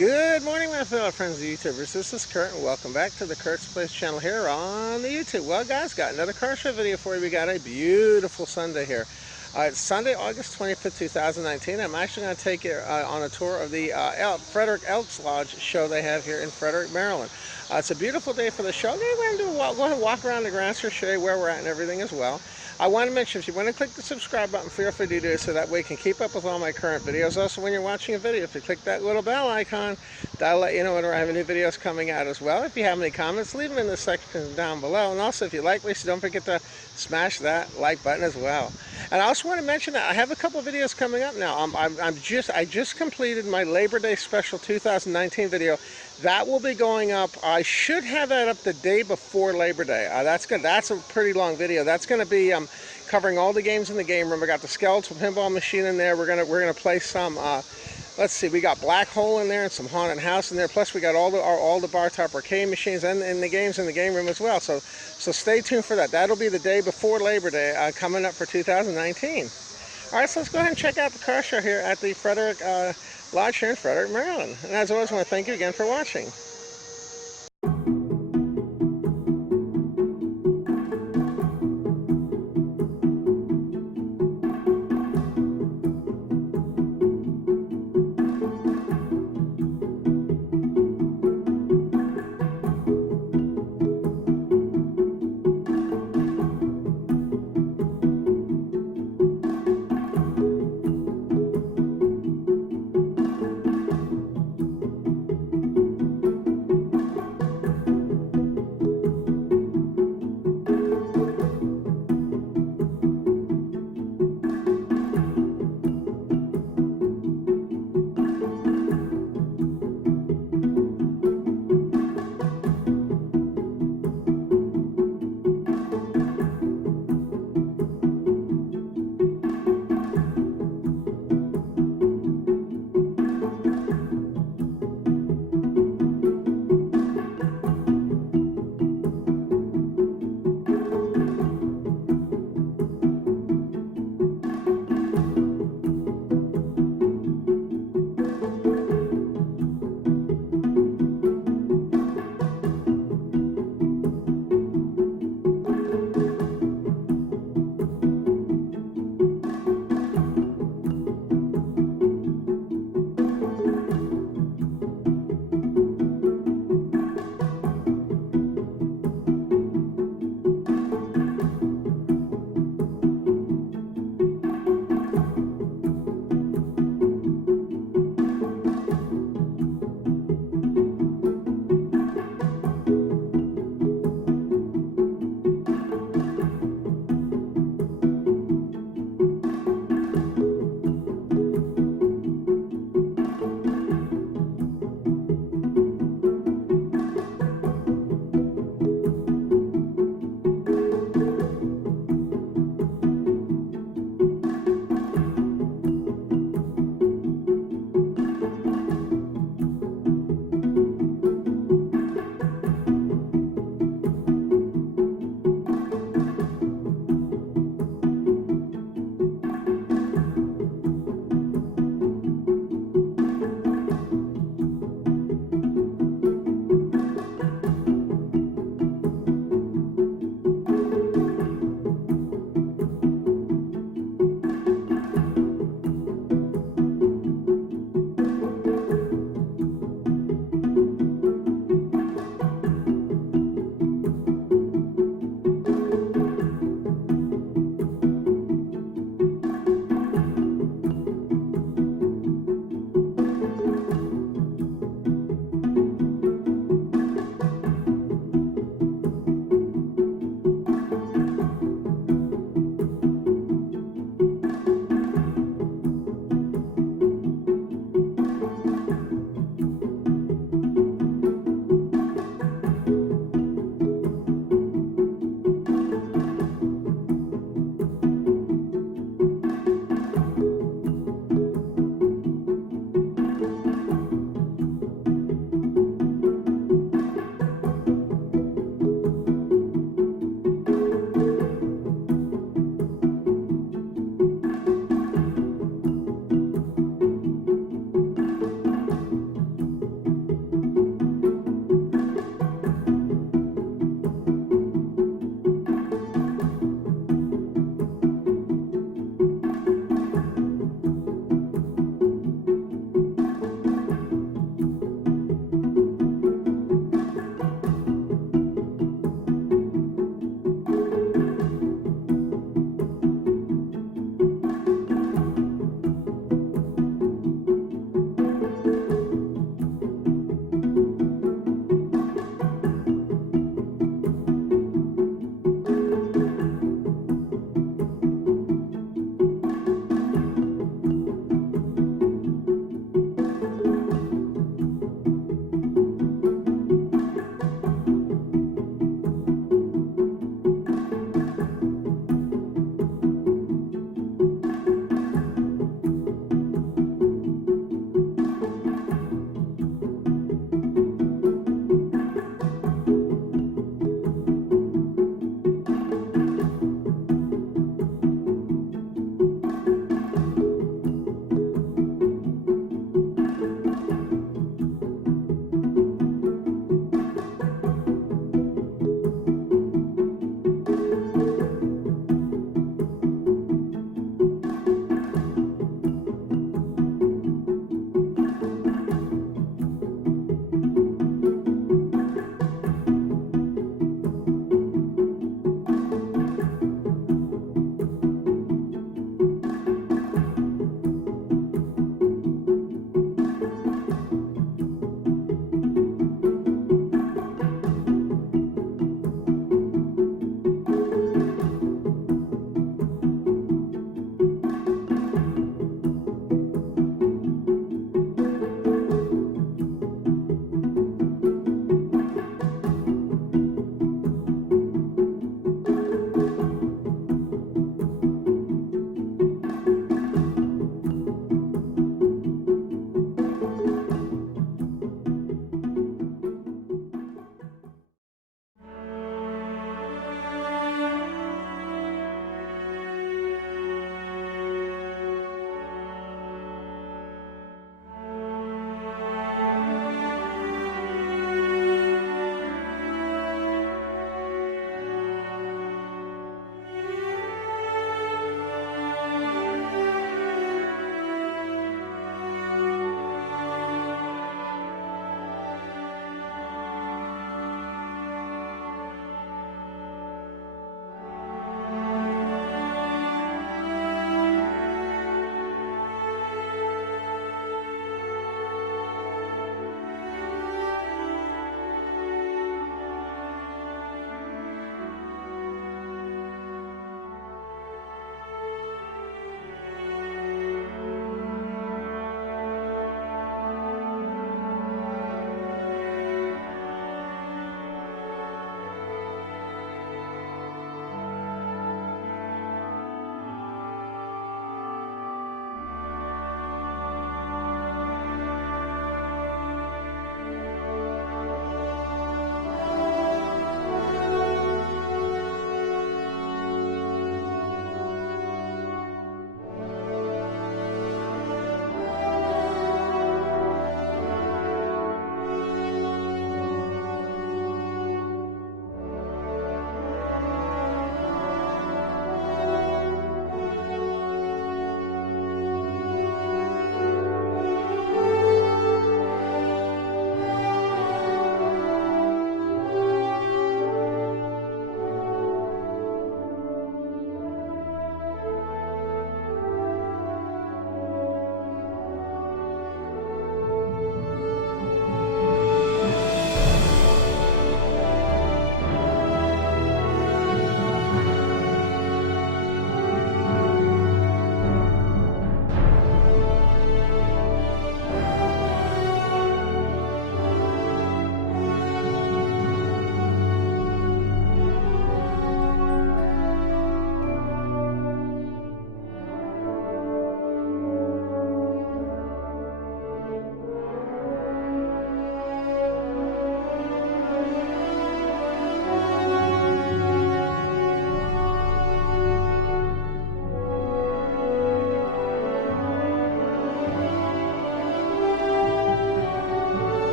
Good morning, my fellow friends of YouTubers. This is Kurt, and welcome back to the Kurt's Place channel here on the YouTube. Well, guys, got another car show video for you. We got a beautiful Sunday here. It's Sunday, August 25th, 2019. I'm actually going to take you on a tour of the Frederick Elks Lodge show they have here in Frederick, Maryland. It's a beautiful day for the show. We're going to go ahead and walk around the grounds here, show you where we're at and everything as well. I want to mention, if you want to click the subscribe button, feel free to do so that way you can keep up with all my current videos. Also, when you're watching a video, if you click that little bell icon, that'll let you know when I have any videos coming out as well. If you have any comments, leave them in the section down below. And also, if you like me, so don't forget to smash that like button as well. And I also want to mention that I have a couple videos coming up now. I just completed my Labor Day special 2019 video. That will be going up. I should have that up the day before Labor Day. That's a pretty long video. That's going to be covering all the games in the game room. We got the skeletal pinball machine in there. We're gonna play some. Let's see. We got Black Hole in there and some Haunted House in there. Plus, we got all the bar top arcade machines and the games in the game room as well. So stay tuned for that. That'll be the day before Labor Day, coming up for 2019. All right, so let's go ahead and check out the car show here at the Frederick Lodge here in Frederick, Maryland. And as always, I want to thank you again for watching.